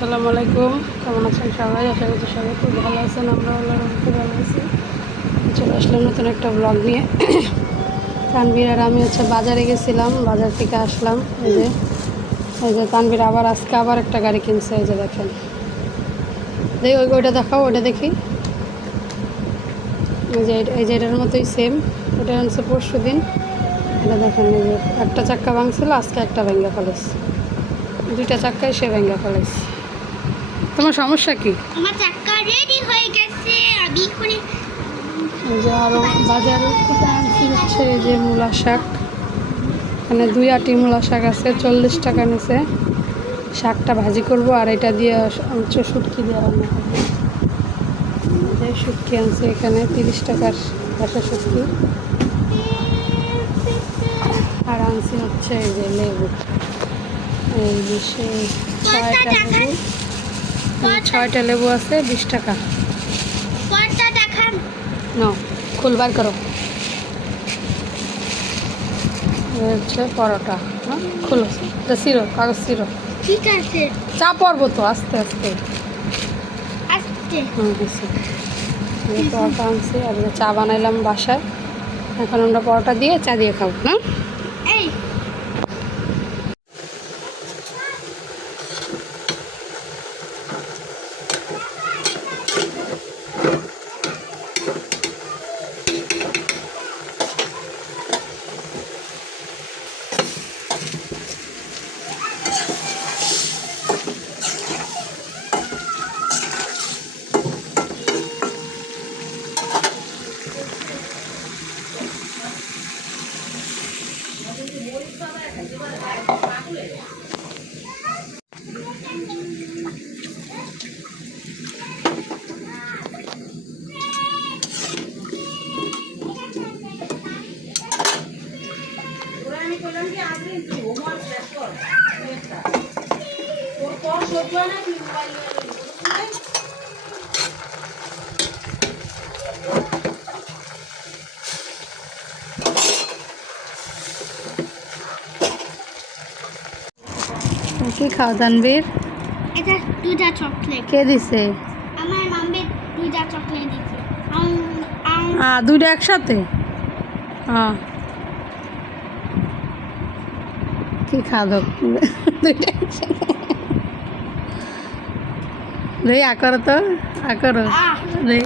আসসালামু আলাইকুম। কেমন আছেন সবাই? আশা করছি সবাই খুব ভালো আছেন। আমরা খুব ভালো আছি। চলে আসলাম নতুন একটা ব্লগ নিয়ে। তানভীর আর আমি হচ্ছে বাজারে গেছিলাম। বাজার থেকে আসলাম। এই যে এই যে তানভীর আবার আজকে আবার একটা গাড়ি কিনছে। এই যে দেখেন। দেখি, ওই ওইটা দেখাও, ওইটা দেখি। এই যে এই যে এটার মতোই সেম ওটা হচ্ছে পরশু দিন। এটা দেখেন, এই যে একটা চাক্কা ভাঙছিল, আজকে একটা ভেঙ্গা কলেজ দুইটা চাক্কায় সে ভেঙ্গা কলেজ তোমার সমস্যা কি? আমার চাক্কা রেডি হয়ে গেছে আমি করে এই যে আরও বাজার হচ্ছে যে মূলা শাক। মানে দুই আটি মূলা শাক আছে চল্লিশ টাকা নিছে। শাকটা ভাজি করব আর এটা দিয়ে হচ্ছে শুটকি দিয়ে রান্না করব। যে শুটকি আনছে এখানে তিরিশ টাকার ভাষা শুটকি। আর আনছি হচ্ছে এই যে লেবু। এই যে সেই ছয়টা লেবু? ছয়টা লেবু আছে বিশ টাকা। নাও খুলবার করো। হচ্ছে পরোটা হ্যাঁ খুলো। সিরো কাগজ সিরো ঠিক আছে। চা পড়ব তো আস্তে আস্তে। আস্তে। হুম পরোটা আনছি আর চা বানাইলাম বাসায়। এখন আমরা পরোটা দিয়ে চা দিয়ে খাব না এই কি খাও তানবীর এটা দুটা চকলেট কে দিছে? আমার মাম্মি দুটা চকলেট আম আ দুইটা একসাথে? হ্যাঁ কি খাওয়া দুইটা একসাথে? দেই আকর তো আকর আহ দেই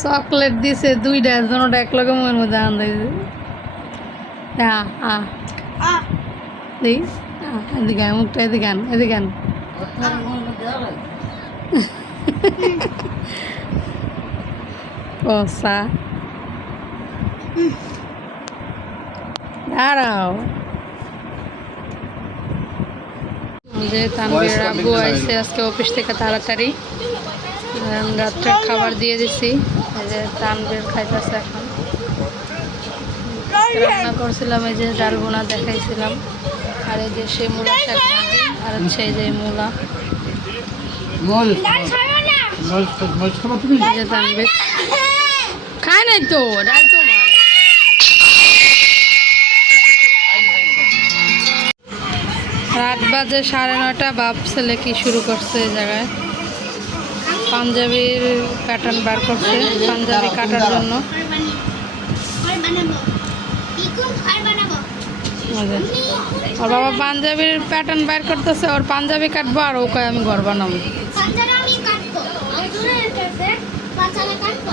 চকলেট দিছে দুইটা দুটা এক লগে মুখের মধ্যে আন দিছে আ আ। আ, এদিকে মুখটা এদিকে আন এদিকে আন। কষা দাঁড়াও। যে তানবীর আব্বু আইসে আজকে অফিস থেকে তাড়াতাড়ি। রাত্রে খাবার দিয়ে দিছি। এই যে তানবীর খাইতেছে এখন। রান্না করছিলাম এই যে ডাল বোনা দেখাইছিলাম। আর এই যে সেই মূলা শাক ভাজি আর হচ্ছে এই যে মূলা। খায় নাই তো ডাল তো রাত বাজে সাড়ে নটা বাপ ছেলে কি শুরু করছে এই জায়গায়? পাঞ্জাবির প্যাটার্ন বার করছে পাঞ্জাবি কাটার জন্য। যে, ওর বাবা পাঞ্জাবির প্যাটার্ন বার করতেছে ওর পাঞ্জাবি কাটবো আর ওকে আমি ঘর বানাবো পাঞ্জারা আমি কাটবো আর দূরে রেখেছে বাচ্চারা কাটবো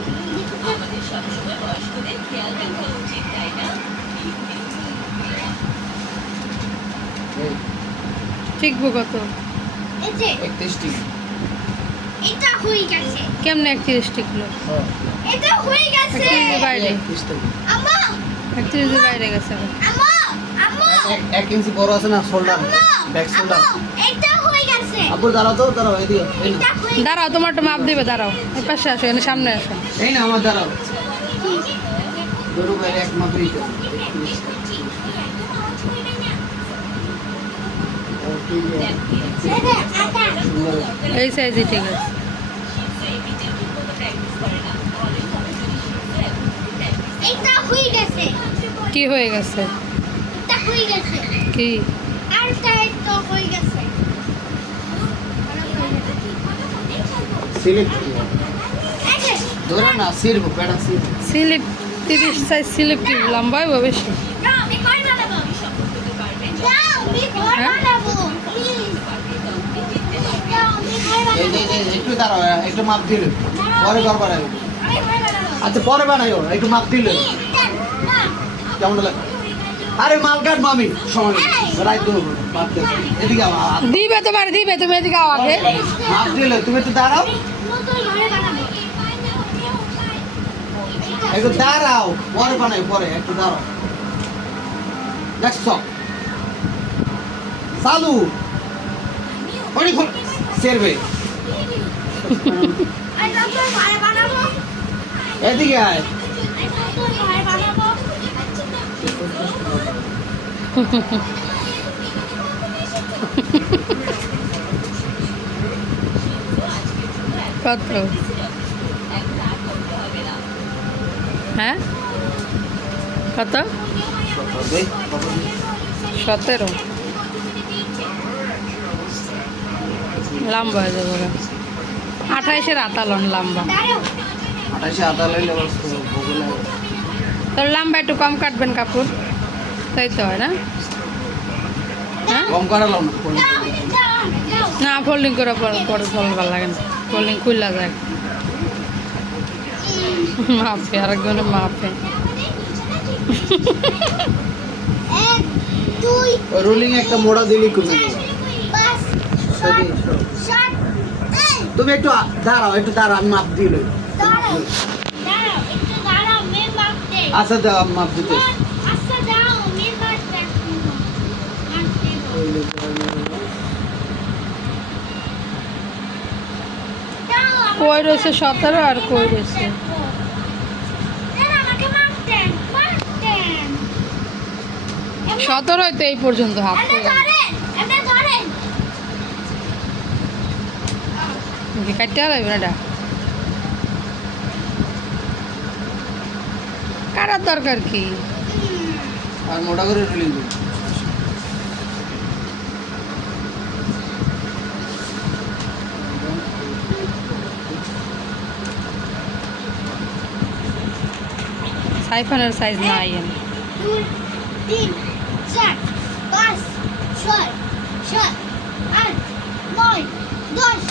দাঁড়াও, আমি- ঠিকবো কত এই যে একত্রিশটি এটা হয়ে গেছে। কেমনে একত্রিশ টিকলো এটা হয়ে গেছে। বাইরে। আম্মা। একত্রিশের বাইরে গেছে আম্মা আম্মা। এক- ইঞ্চি বড় আছে না শোল্ডার ব্যাক শোল্ডার এটা হয়ে গেছে। আব্বু দাঁড়াও তো দাঁড়াও এদিকে। এই না এটা দাঁড়াও তোমার একটা মাপ দিবে দাঁড়াও। পাশে আসো সামনে আসো। এই না আমার দাঁড়াও। দুটো বাইরে এক মাত্রই তো। এই সাইজই ঠিক আছে। গেছে। কি হয়ে গেছে? এটা হয়ে গেছে। কি? হয়ে গেছে। সিলিপ। ধরে না সিরবো পেটা সিরবো। স্লিপ। তিরিশ সাইজ স্লিপ কি? লম্বা দাও আমি ঘর হ্যাঁ? একটু দাঁড়াও একটু মাপ দিলে পরে ঘর বানাবো আচ্ছা পরে বানাইও একটু মাপ দিলে কেমন লাগে আরে মালকাট মামি সময় রাইত এদিকে দিবে তোমার দিবে তুমি এদিকে আও আগে মাপ দিলে তুমি একটু দাঁড়াও। একটু দাঁড়াও পরে বানাই পরে একটু দাঁড়াও। নেক্সট চালু। সেরবে। এদিকে আয়। কত হ্যাঁ? কত? সতেরো। লম্বা হয়ে যাবে আঠাইশের আতালন লম্বা। তোর লম্বা একটু কম কাটবেন কাপড়। তাই তো হয় না? হ্যাঁ? না ফোল্ডিং করে পরে পরে ভালো লাগে না। ফোল্ডিং খুললা যায়। মাপে আরেকজনের ওই রুলিং একটা মোড়া দিলি কমে তুমি একটু দাঁড়াও একটু দাঁড়াও আমি মাপ দিলে আচ্ছা দাও আমি মাপ দিতে। আচ্ছা দাও মারতে দাও কই রয়েছে সতেরো আর কই রয়েছে? সতেরোই তো এই পর্যন্ত ধরেন কাটতে লাগবে না এটা। কাটার দরকার কি? আর মোটা করে রুলিং সাইফানের সাইজ দুই তিন। চার, পাঁচ, ছয়, সাত, আট, নয়, দশ।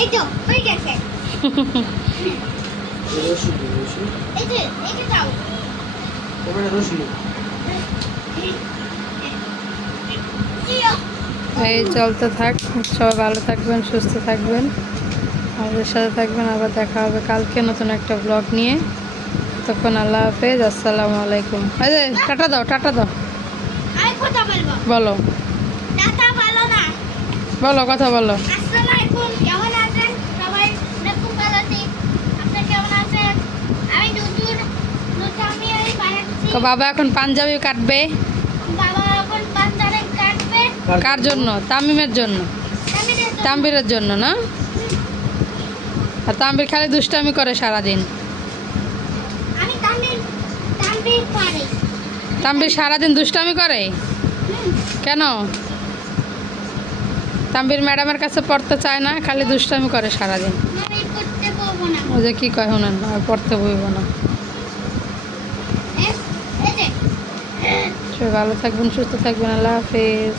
এই তো, হয়ে গেছে। এই চলতে থাক। সবাই ভালো থাকবেন, সুস্থ থাকবেন। আমাদের সাথে থাকবেন, আবার দেখা হবে কালকে নতুন একটা ব্লগ নিয়ে। তখন আল্লাহ হাফেজ, আসসালামু আলাইকুম। যে, টাটা দাও টাটা দাও। বলো। টাটা ভালো না। বলো কথা বলো। আসসালামু কেমন আছেন? সবাই খুব ভালো আছি। আপনি কেমন আছেন? আমি নতুন নতুন আমি বানাচ্ছি। বাবা এখন পাঞ্জাবি কাটবে। বাবা এখন বাচ্চারে কাটবে। কার জন্য? তামিমের জন্য। তাম্বিরের জন্য না? আর তাম্বির খালি দুষ্টামি করে সারাদিন। তাম্বির সারাদিন দুষ্টামি করে? কেন? তাম্বির ম্যাডামের কাছে পড়তে চায় না খালি দুষ্টামি করে সারাদিন। না ও যে কী কয় শুনেন আর পড়তে বইব না। সবাই ভালো থাকবেন সুস্থ থাকবেন আল্লাহ হাফেজ।